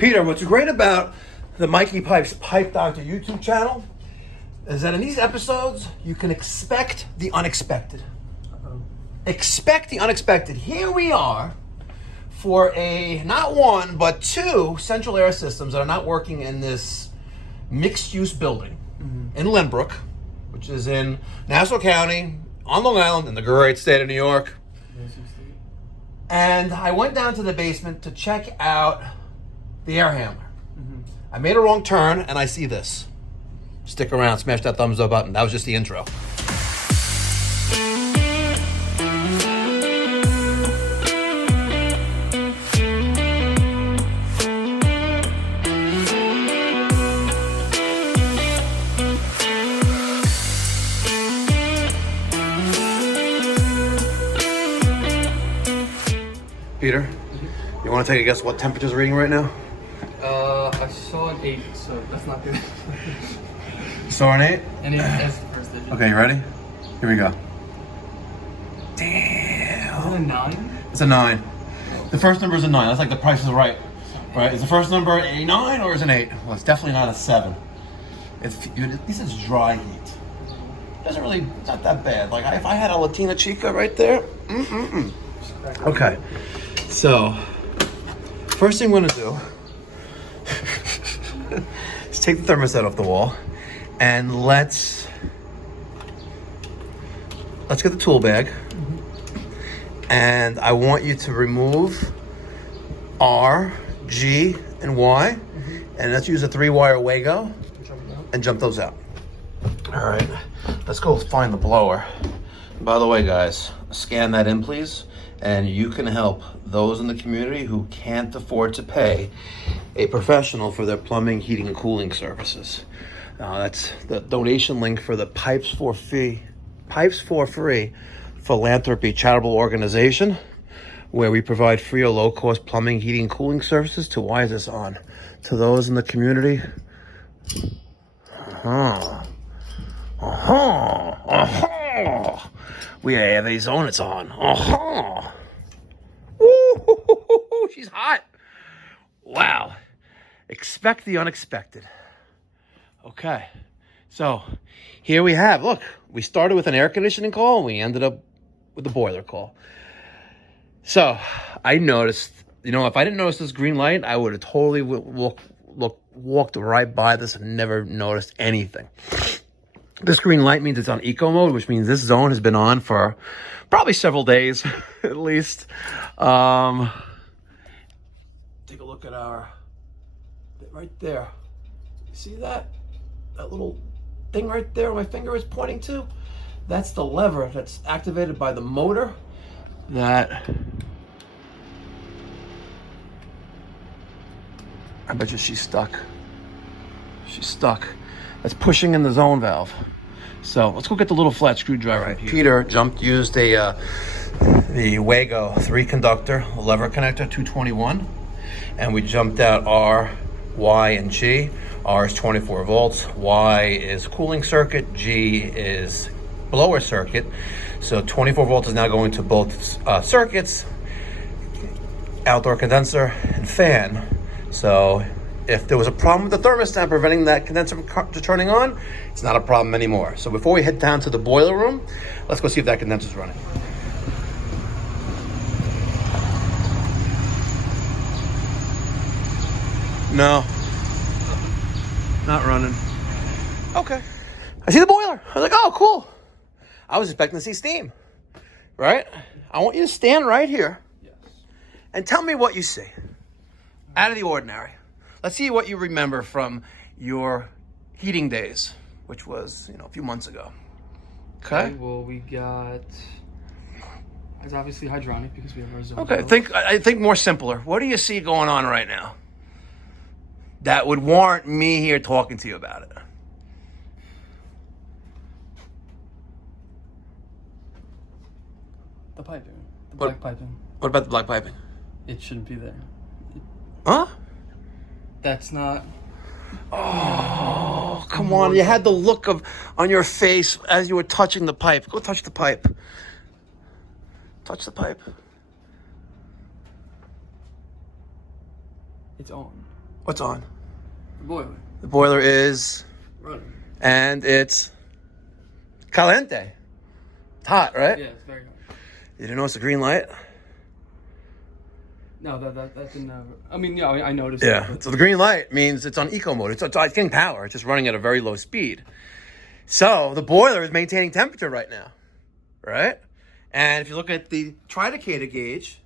Peter, what's great about the Mikey Pipes Pipe Doctor YouTube channel is that in these episodes, you can expect the unexpected. Expect the unexpected. Here we are for not one, but two central air systems that are not working in this mixed-use building in Lynbrook, which is in Nassau County, on Long Island, in the great state of New York. And I went down to the basement to check out the air handler. I made a wrong turn, and I see this. Stick around, smash that thumbs up button. That was just the intro. Peter, you want to take a guess what temperature's reading right now? I saw an 8, so that's not good. You saw an 8? And that's the first digit. Okay, you ready? Here we go. Is Damn. it a 9? It's a 9. The first number is a 9. That's like the Price is Right. Right? Is the first number a 9 or is it an 8? Well, it's definitely not a 7. At least it's dry heat. It's not that bad. Like, if I had a Latina chica right there, Okay. So, first thing I'm going to do is take the thermostat off the wall and let's get the tool bag. And I want you to remove R, G, and Y. And let's use a 3-wire Wago and jump those out. All right, let's go find the blower. By the way, guys, scan that in, please. And you can help those in the community who can't afford to pay a professional for their plumbing, heating, and cooling services. That's the donation link for the Pipes for Free Philanthropy charitable organization, where we provide free or low-cost plumbing, heating, and cooling services to, why is this on? To those in the community. We have a zone it's on. Ooh, she's hot. Wow. Expect the unexpected. Okay. So here we have, look, we started with an air conditioning call and we ended up with the boiler call. So I noticed, if I didn't notice this green light, I would have totally walked right by this and never noticed anything. This green light means it's on eco mode, which means this zone has been on for probably several days, at least. Take a look at right there. You see that? That little thing right there my finger is pointing to? That's the lever that's activated by the motor that... I bet you she's stuck. She's stuck. That's pushing in the zone valve. So let's go get the little flat screwdriver right here. Peter used the Wago 3-conductor lever connector 221, and we jumped out R, Y, and G. R is 24 volts, Y is cooling circuit, G is blower circuit. So 24 volts is now going to both circuits, outdoor condenser and fan. So if there was a problem with the thermostat preventing that condenser from turning on, it's not a problem anymore. So before we head down to the boiler room, let's go see if that condenser's running. No, not running. Okay. I see the boiler. I was like, oh, cool. I was expecting to see steam, right? I want you to stand right here and tell me what you see out of the ordinary. Let's see what you remember from your heating days, which was, a few months ago. Okay. Well, we got... It's obviously hydronic because we have our zone. Okay, I think more simpler. What do you see going on right now that would warrant me here talking to you about it? The piping. Black piping. What about the black piping? It shouldn't be there. Huh? That's not... Oh, come on. You had the look on your face as you were touching the pipe. Go touch the pipe. Touch the pipe. It's on. What's on? The boiler. The boiler is Running. and it's caliente. It's hot, right? Yeah, it's very hot. You didn't notice the green light? No, that didn't have. I mean, yeah, I noticed. Yeah. It, So the green light means it's on eco mode. It's getting power. It's just running at a very low speed. So the boiler is maintaining temperature right now, right? And if you look at the tridicator gauge,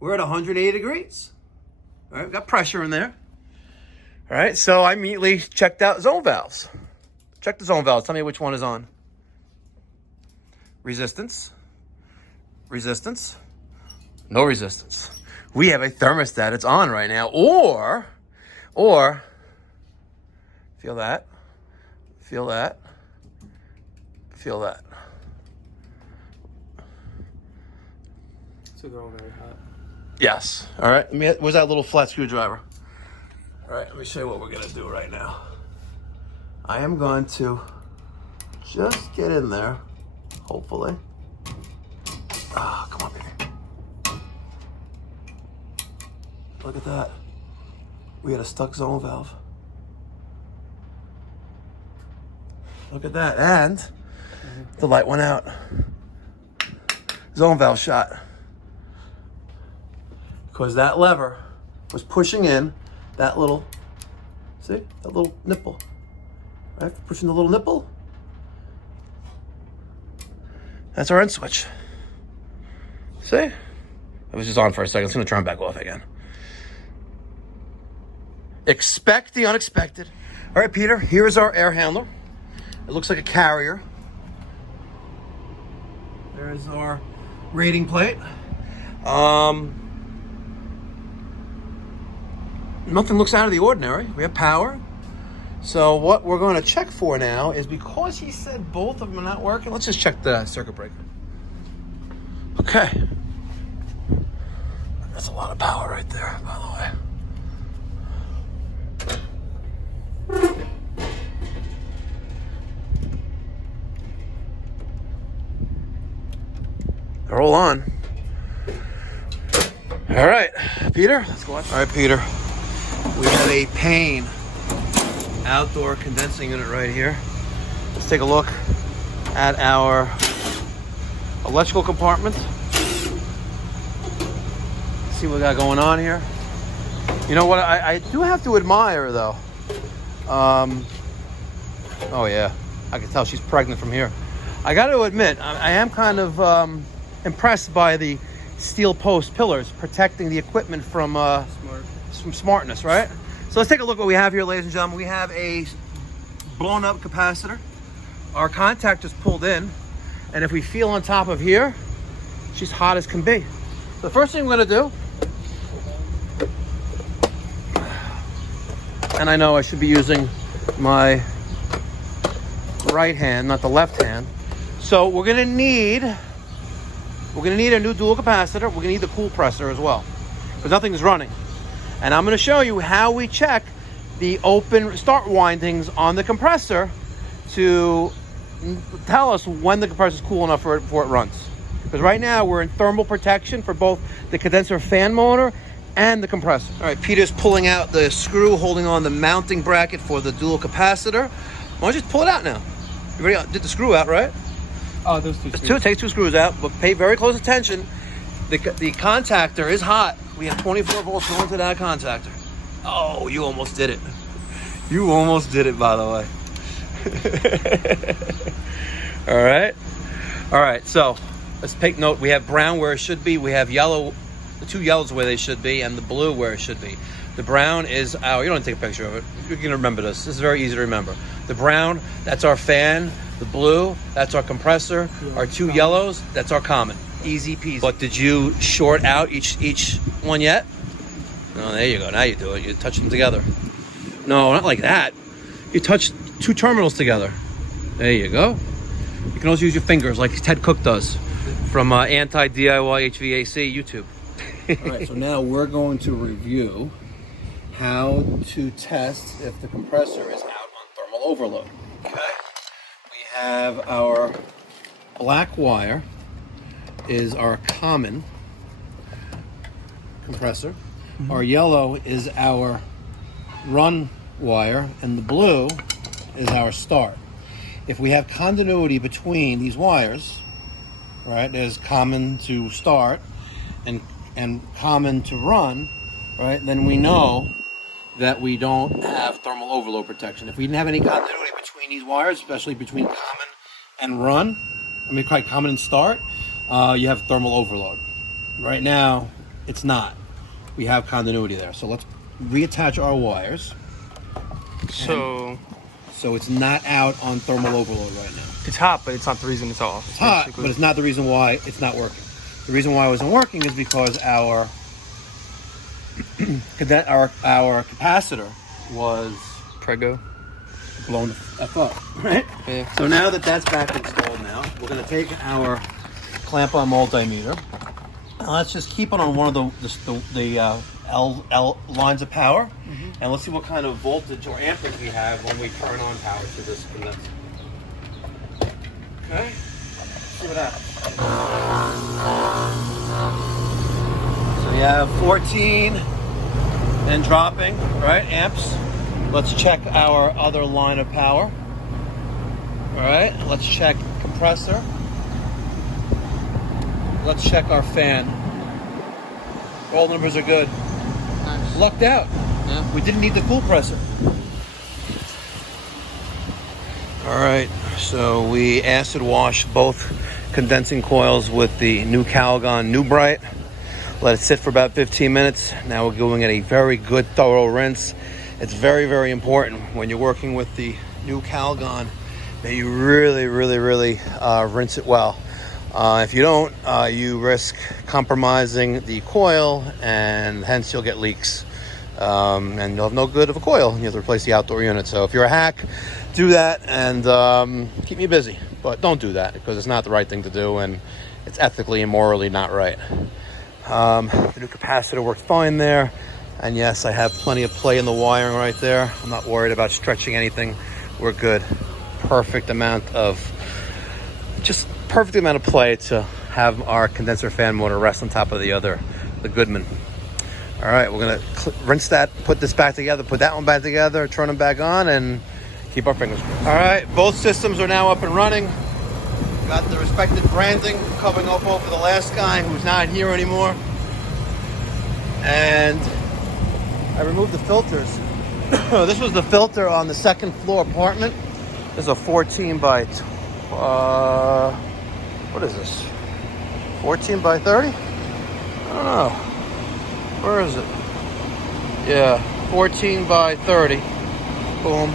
we're at 180 degrees. All right, we've got pressure in there. All right, so I immediately checked out zone valves. Check the zone valves. Tell me which one is on. Resistance. Resistance. No resistance. We have a thermostat. It's on right now. Or, feel that. Feel that. Feel that. so they're all very hot. Yes. All right. Where's that little flat screwdriver? All right. Let me show you what we're going to do right now. I am going to just get in there, hopefully. Ah, come on, baby. Look at that. We had a stuck zone valve. Look at that. And the light went out. Zone valve shot. Because that lever was pushing in that little, see, that little nipple. Right? Pushing the little nipple. That's our end switch. See? It was just on for a second. It's going to turn back off again. Expect the unexpected. All right, Peter, here's our air handler. It looks like a carrier. There's our rating plate. Nothing looks out of the ordinary. We have power. So what we're going to check for now is, because he said both of them are not working, let's just check the circuit breaker. Okay. That's a lot of power right there, by the way. They're all on. All right, Peter, let's go on. All right, Peter, we have a Payne outdoor condensing unit right here. Let's take a look at our electrical compartment. See what we got going on here. You know what I do have to admire, though. Oh yeah, I can tell she's pregnant from here. I got to admit, I am kind of impressed by the steel post pillars protecting the equipment from smartness, right? So let's take a look at what we have here, ladies and gentlemen. We have a blown up capacitor. Our contactor's pulled in, and if we feel on top of here, she's hot as can be. So the first thing we're gonna do, and I know I should be using my right hand, not the left hand. So we're gonna need a new dual capacitor. We're gonna need the cool presser as well, because nothing's running. And I'm gonna show you how we check the open start windings on the compressor to tell us when the compressor is cool enough before it runs. Because right now we're in thermal protection for both the condenser fan motor and the compressor. All right, Peter's pulling out the screw holding on the mounting bracket for the dual capacitor. Why don't you just pull it out now? You already did the screw out, right? Oh, those two screws. Take two screws out, but pay very close attention. The contactor is hot. We have 24 volts going to that contactor. Oh, you almost did it. You almost did it, by the way. All right. All right, so let's take note. We have brown where it should be. We have yellow, the two yellows where they should be, and the blue where it should be. The brown is our, you don't take a picture of it. You can remember this. This is very easy to remember. The brown, that's our fan. The blue, that's our compressor. Our two yellows, that's our common. Easy peasy. But did you short out each one yet? No, there you go. Now you do it. You touch them together. No, not like that. You touch two terminals together. There you go. You can also use your fingers like Ted Cook does from Anti-DIY HVAC YouTube. All right, so now we're going to review how to test if the compressor is out on thermal overload. Okay. We have our black wire is our common compressor. Mm-hmm. Our yellow is our run wire, and the blue is our start. If we have continuity between these wires, right, there's common to start and common to run, right, then we know that we don't have thermal overload protection. If we didn't have any continuity between these wires, especially between common and run, quite common and start, you have thermal overload. Right now, it's not. We have continuity there. So let's reattach our wires. So it's not out on thermal overload right now. It's hot, but it's not the reason it's off. It's hot, but it's not the reason why it's not working. The reason why it wasn't working is because our capacitor was Prego blown the F up, right? Yeah. So now that that's back installed now, we're going to take our clamp-on multimeter. Now let's just keep it on one of the L lines of power, and let's see what kind of voltage or amperage we have when we turn on power to this condenser. Okay, let's see what happens. So we have 14 and dropping, right, amps. Let's check our other line of power. All right, let's check compressor. Let's check our fan. All numbers are good. Nice. Lucked out. Yeah. We didn't need the cool presser. All right, so we acid washed both condensing coils with the new Calgon New Bright. Let it sit for about 15 minutes. Now we're going at a very good thorough rinse. It's very, very important when you're working with the new Calgon that you really, really, really rinse it well. If you don't, you risk compromising the coil, and hence you'll get leaks. And you'll have no good of a coil. You have to replace the outdoor unit. So if you're a hack, do that and keep me busy. But don't do that because it's not the right thing to do, and it's ethically and morally not right. The new capacitor worked fine there. And yes, I have plenty of play in the wiring right there. I'm not worried about stretching anything. We're good. Perfect amount of play to have our condenser fan motor rest on top of the Goodman. All right, we're gonna rinse that, put this back together, put that one back together, turn them back on, and keep our fingers crossed. All right, both systems are now up and running. Got the respected branding covering up over the last guy who's not here anymore. And I removed the filters. This was the filter on the second floor apartment. This is a 14 by, what is this? 14 by 30? I don't know. Where is it? Yeah, 14 by 30. Boom.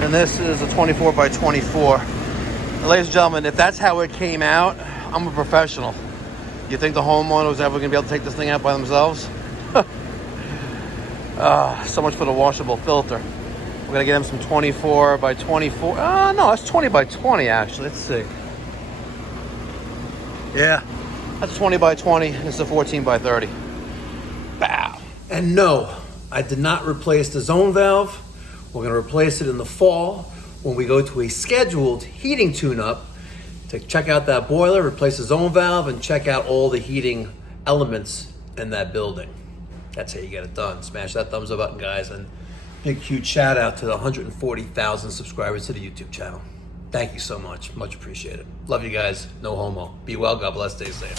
And this is a 24 by 24. And ladies and gentlemen, if that's how it came out, I'm a professional. You think the homeowner was ever going to be able to take this thing out by themselves? So much for the washable filter. We're gonna get him some 24 by 24. No, it's 20 by 20 actually. Let's see. Yeah, that's 20 by 20. This is a 14 by 30. Bow. And no, I did not replace the zone valve. We're gonna replace it in the fall when we go to a scheduled heating tune-up to check out that boiler, replace the zone valve, and check out all the heating elements in that building. That's how you get it done. Smash that thumbs up button, guys, and big, huge shout out to the 140,000 subscribers to the YouTube channel. Thank you so much. Much appreciated. Love you guys. No homo. Be well. God bless. Stay safe.